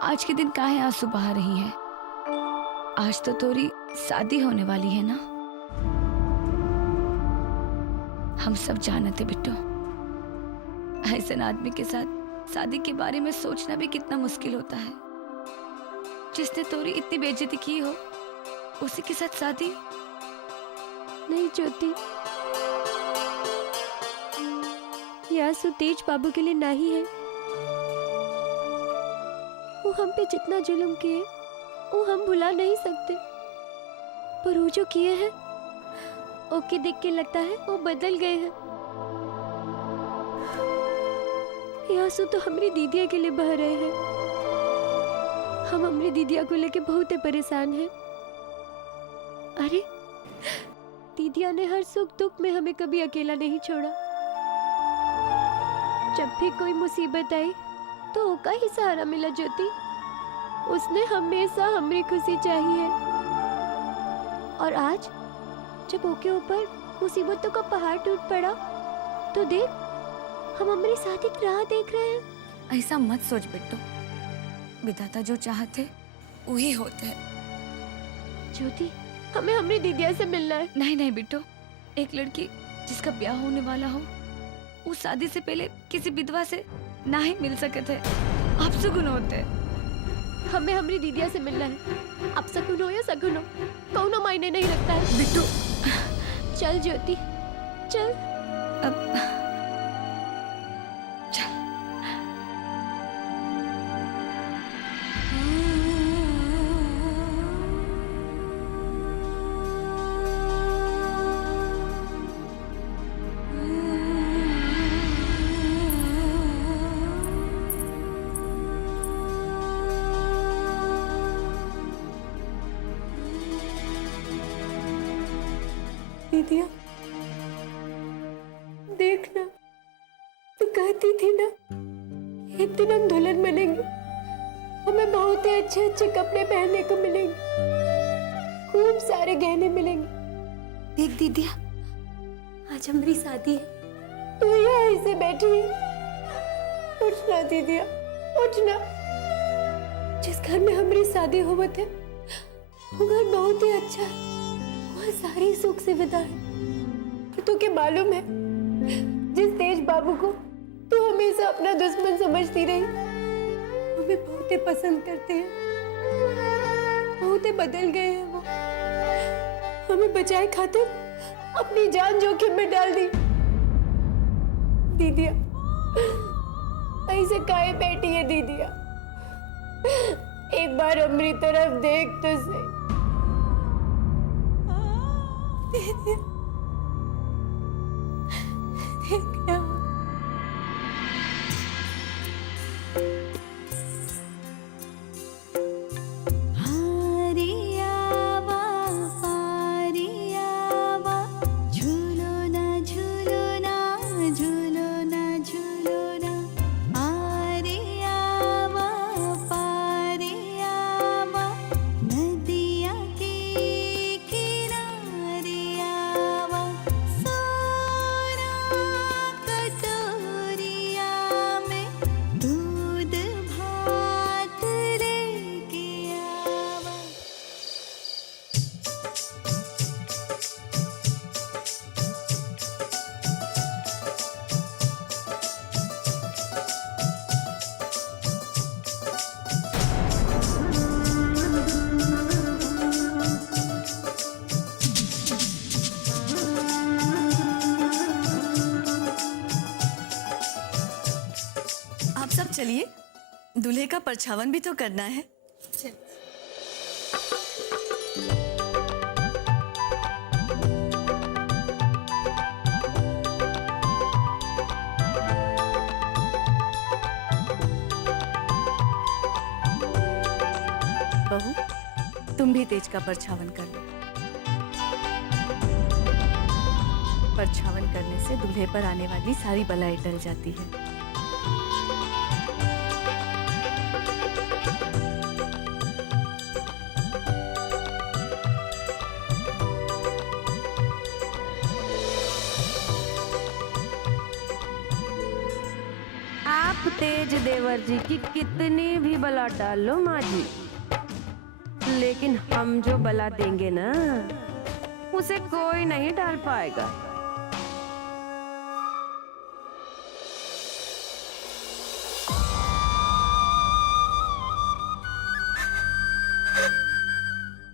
आज के दिन काहे आंसू बहा रही है? आज तो तोरी शादी होने वाली है ना? हम सब जानते बिट्टू, ऐसे आदमी के साथ शादी के बारे में सोचना भी कितना मुश्किल होता है। जिसने तोरी इतनी बेइज्जती की हो उसी के साथ शादी? नहीं ज्योति, यह सुतेज बाबू के लिए नहीं है। वो हम पे जितना जुल्म किए वो हम भुला नहीं सकते, पर वो जो किए हैं ओके देख के लगता है वो बदल गए हैं। ये आंसू तो हमारी दीदिया के लिए बह रहे हैं। हम हमारी दीदिया को लेके बहुत परेशान हैं। अरे दीदिया ने हर सुख दुख में हमें कभी अकेला नहीं छोड़ा। जब भी कोई मुसीबत आई तो ओका ही सहारा मिला ज्योति। उसने हमेशा हमारी खुशी चाहिए। और आज जब ओके ऊपर मुसीबतों का पहाड़ टूट पड़ा तो देख, हम हमारी शादी की राह देख रहे हैं। ऐसा मत सोच बिट्टू, विधाता जो चाहते वही होते हैं। ज्योति, हमें हमारी दीदिया से मिलना है। नहीं नहीं बिट्टू, एक लड़की जिसका ब्याह होने वाला हो वो शादी से पहले किसी विधवा से ना ही मिल सके थे। आप सुगुन होते। हमें हमारी दीदिया से मिलना है। अब सगुन हो या सगुन हो, कौनो मायने नहीं रखता है। बिट्टू चल ज्योति चल। अब चल। दीदिया देखना, तू कहती थी ना एक दिन हम दुल्हन बनेंगे, हमें बहुत ही अच्छे अच्छे कपड़े पहनने को मिलेंगे, खूब सारे गहने मिलेंगे। देख दीदिया, आज हमारी शादी है, तू यहाँ ऐसे बैठी है। उठना दीदिया उठना। जिस घर में हमारी शादी हुई थे वो घर बहुत ही अच्छा है, वहाँ सारी सुख सुविधा है। तो क्या मालूम है, जिस तेज बाबू को तू हमेशा अपना दुश्मन समझती रही, हमें बहुत ही पसंद करते हैं, बहुत ही बदल गए हैं वो। हमें बचाए खातिर अपनी जान जोखिम में डाल दी। दीदिया ऐसे काहे बैठी है दीदिया? एक बार हमारी तरफ देख तो सही। दीदिया देखना। चलिए, दूल्हे का परछावन भी तो करना है। चल। बहू, तुम भी तेज का परछावन कर लो। परछावन करने से दूल्हे पर आने वाली सारी बलाएं टल जाती है। आप तेज देवर जी की कितनी भी बला डाल लो माँ जी, लेकिन हम जो बला देंगे ना उसे कोई नहीं डाल पाएगा।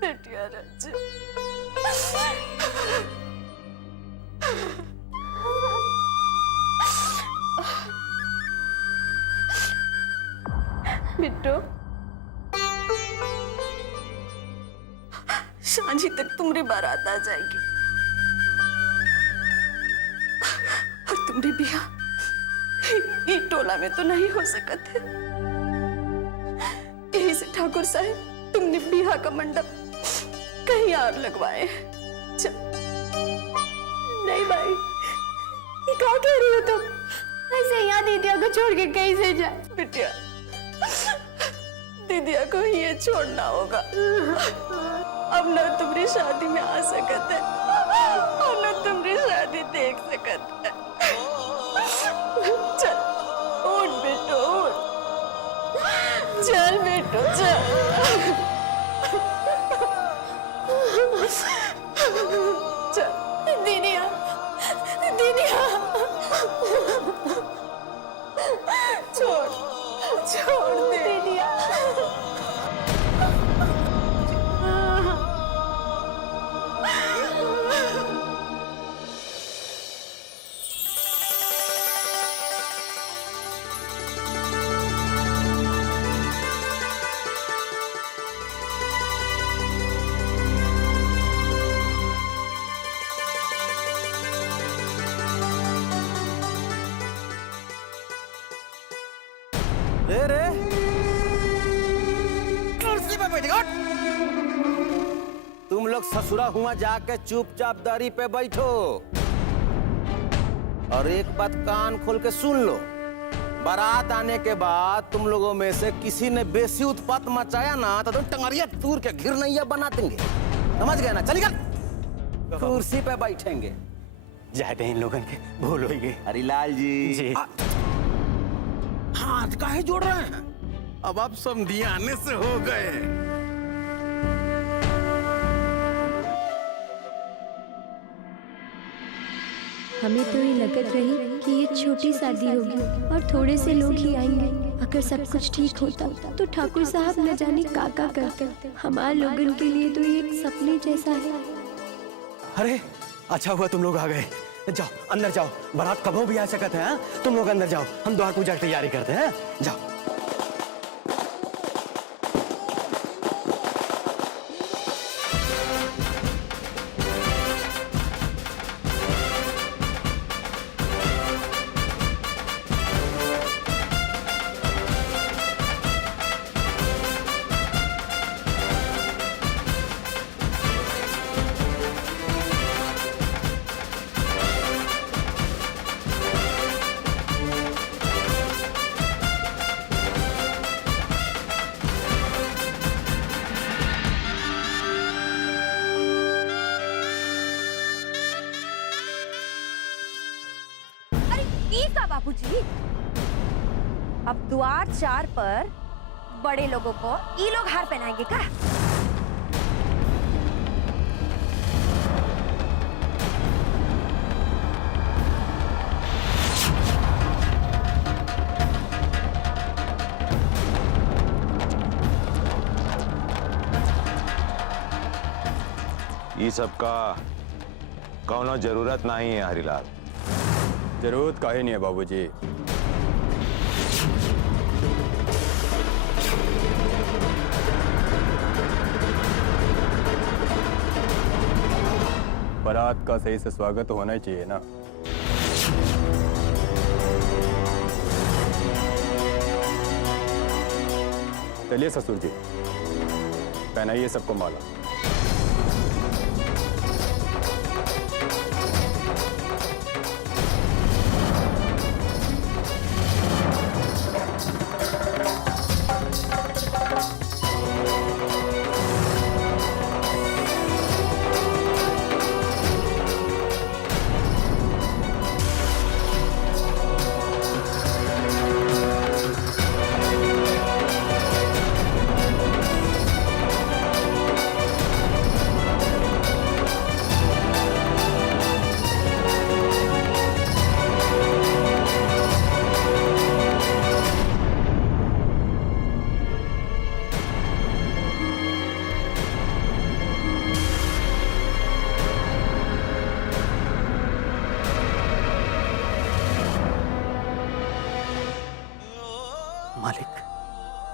बिटिया रंजू, बिट्टू, सांझी तक तुम्हारी बारात आ जाएगी और तुम्हारी बियाह ई टोला में तो नहीं हो सकत है। यही से ठाकुर साहब तुमने बियाह का मंडप कहीं और लगवाए। नहीं भाई, ये क्या कह रही हो तुम? ऐसे यहाँ दीदिया को छोड़ के कैसे जा? बिटिया, दीदिया को ये छोड़ना होगा। अब न तुम्हारी शादी में आ सकत है और न तुम्हारी शादी देख सकत है। चल उठ बेटो, उठ, चल बेटो चल। चल दीदिया, दीदिया, छोड़ छोड़ दे दीदिया। रे कुर्सी पे बैठ। तुम लोग ससुरा हुआ जाके चुपचाप दरी पे बैठो और एक बात कान खोल के सुन लो। बारात आने के बाद तुम लोगों में से किसी ने बेसी उत्पात मचाया ना तो तुम टंगरिया तूर के घिरनैया बना देंगे। समझ गए ना? चलिए कुर्सी पे बैठेंगे। जाते हैं इन लोगों के भूल हो गई। हरिलाल जी, हाथ काहे जोड़ रहे हैं? अब आप समधियाने से हो गए। हमें तो ये लगत रही कि ये छोटी शादी होगी और थोड़े से लोग ही आएंगे। अगर सब कुछ ठीक होता तो ठाकुर साहब न जाने काका करते। हमारे लोगन के लिए तो ये एक सपने जैसा है। अरे अच्छा हुआ तुम लोग आ गए। जाओ अंदर जाओ, बारात कभी भी आ सकते हैं। तुम लोग अंदर जाओ, हम द्वार पूजा की तैयारी करते हैं। जाओ। बाबूजी, अब द्वार 4 पर बड़े लोगों को ये लोग हार पहनाएंगे क्या? ये सब का कौनो जरूरत नहीं है हरिलाल। जरूरत काहे नहीं है बाबूजी। बारात का सही से स्वागत होना ही चाहिए ना। चलिए ससुर जी, पहनाइए सबको माला।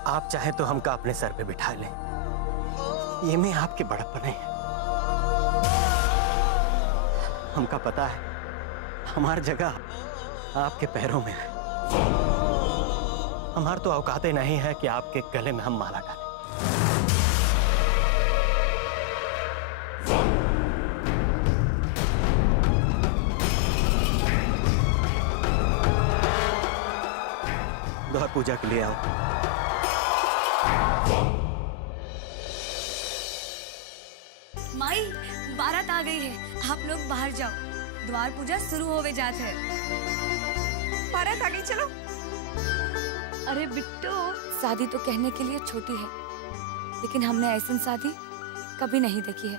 आप चाहें तो हमका अपने सर पे बिठा लें, ये में आपके बड़प्पन है। हमका पता है हमार जगह आपके पैरों में है। हमार तो औकाते नहीं है कि आपके गले में हम माला डालें। द्वार पूजा के लिए आओ। माई, बारात आ गई है, आप लोग बाहर जाओ, द्वार पूजा शुरू होवे जात है। बारात आ गई, चलो। अरे बिट्टू, शादी तो कहने के लिए छोटी है, लेकिन हमने ऐसी शादी कभी नहीं देखी है।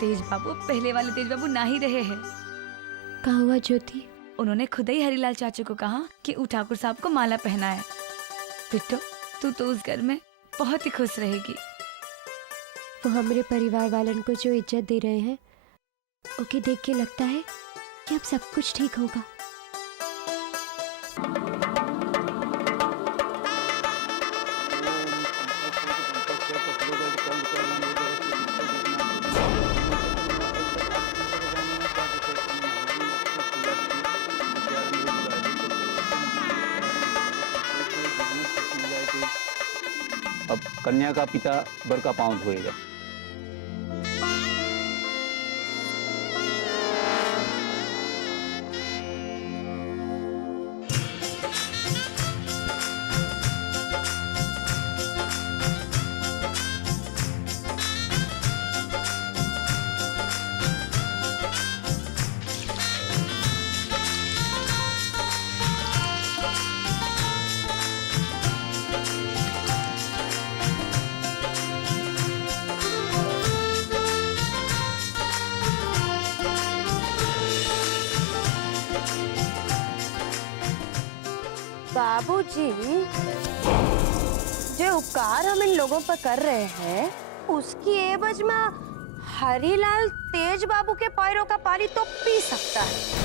तेज बाबू पहले वाले तेज बाबू ना ही रहे हैं। कहा हुआ ज्योति? उन्होंने खुद ही हरीलाल चाचू को कहा कि ऊ ठाकुर साहब को माला पहनाए। बिट्टू, तू तो उस घर में बहुत ही खुश रहेगी। वो हमारे परिवार वालन को जो इज्जत दे रहे हैं, ओके देख के लगता है कि अब सब कुछ ठीक होगा। अब कन्या का पिता वर का पांव धोएगा। बाबूजी, जो उपकार हम इन लोगों पर कर रहे हैं, उसकी एवज में हरीलाल तेज बाबू के पैरों का पानी तो पी सकता है।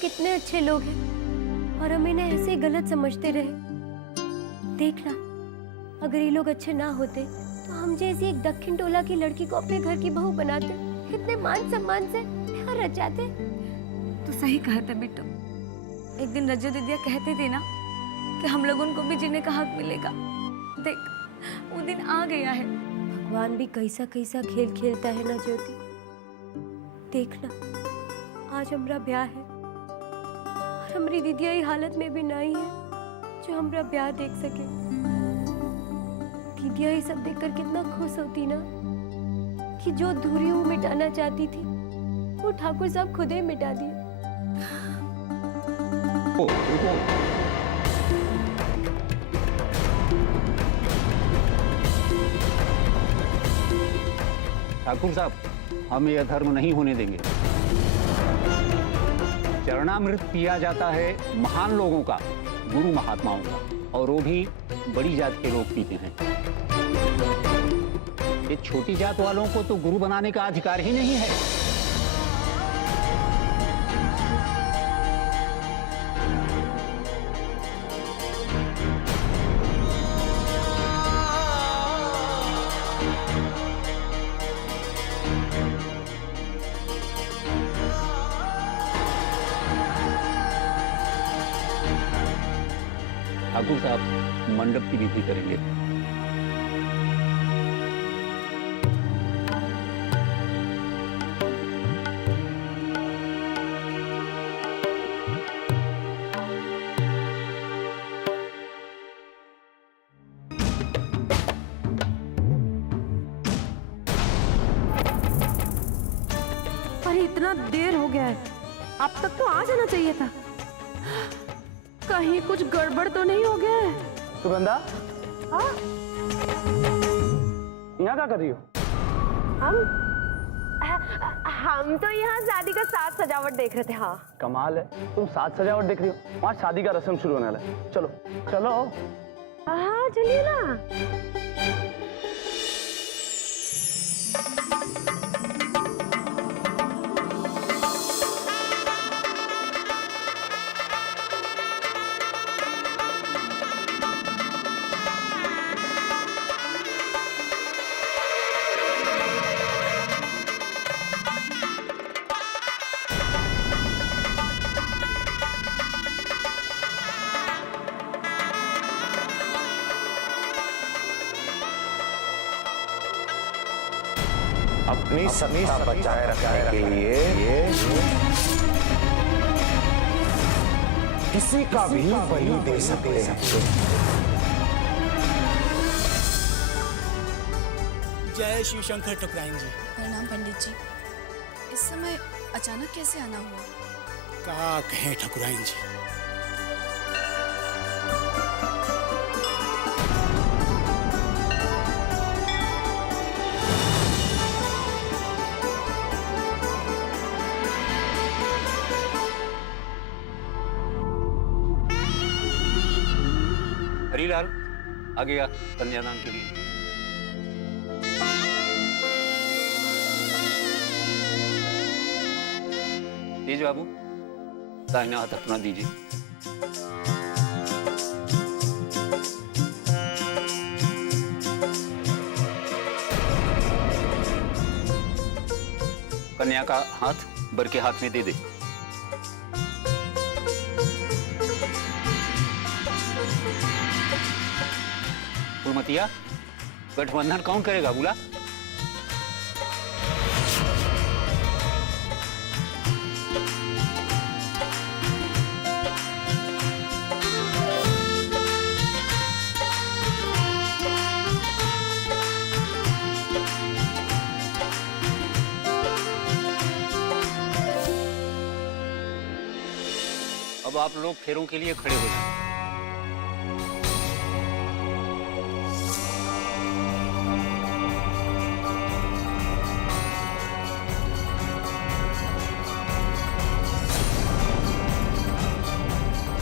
कितने अच्छे लोग हैं और हम इन्हें ऐसे गलत समझते रहे। देखना, अगर ये लोग अच्छे ना होते तो हम जैसी एक दक्षिण टोला की लड़की को अपने घर की बहू बनाते, इतने मान सम्मान से प्यार रचाते। तो सही कहा था बिट्टू। एक दिन रज्जू दीदिया कहती थी ना कि हम लोगों को भी जीने का हक मिलेगा। देख, वो दिन आ गया है। भगवान भी कैसा कैसा खेल खेलता है ना ज्योति। देखना, आज हमारा ब्याह है और हमारी दीदिया ये हालत में भी नहीं है जो हमारा ब्याह देख सके। दीदिया ये सब देखकर कितना खुश होती ना कि जो दूरी वो मिटाना चाहती थी वो ठाकुर साहब खुद ही मिटा दी। ठाकुर साहब, हम यह धर्म नहीं होने देंगे। चरणामृत पिया जाता है महान लोगों का, गुरु महात्माओं का, और वो भी बड़ी जात के लोग पीते हैं। ये छोटी जात वालों को तो गुरु बनाने का अधिकार ही नहीं है। ठाकुर साहब मंडप की विधि करेंगे। इतना देर हो गया है, अब तक तो आ जाना चाहिए था। कहीं कुछ गड़बड़ तो नहीं हो गया है? सुगंधा, हाँ? यहाँ क्या कर रही हो? हम तो यहाँ शादी का साज सजावट देख रहे थे। हाँ, कमाल है, तुम साज सजावट देख रही हो? वहाँ शादी का रस्म शुरू होने वाला है। चलो चलो। हाँ चलिए ना। अपनी सत्ता बचाए रखने के लिए किसी का भी बलि दे सकते हैं। जय शिव शंकर ठकुराइन जी। प्रणाम पंडित जी। इस समय अचानक कैसे आना हुआ? का कहें ठकुराइन जी। हरीलाल आ गया कन्यादान के लिए। तेज बाबू, दाहिना हाथ अपना दीजिए। कन्या का हाथ बर के हाथ में दे दे। फूलमतिया, गठबंधन कौन करेगा बोला? अब आप लोग फेरों के लिए खड़े हो जाए।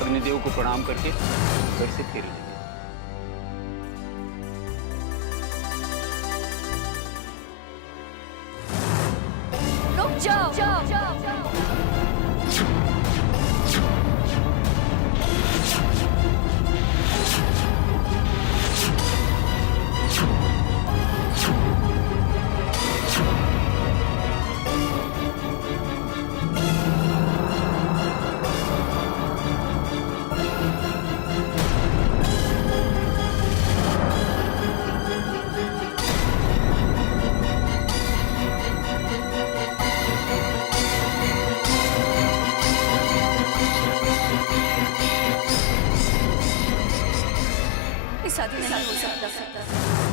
अग्निदेव को प्रणाम करके घर से फेरे लेंगे। रुक जाओ। शादी नहीं हो सकता।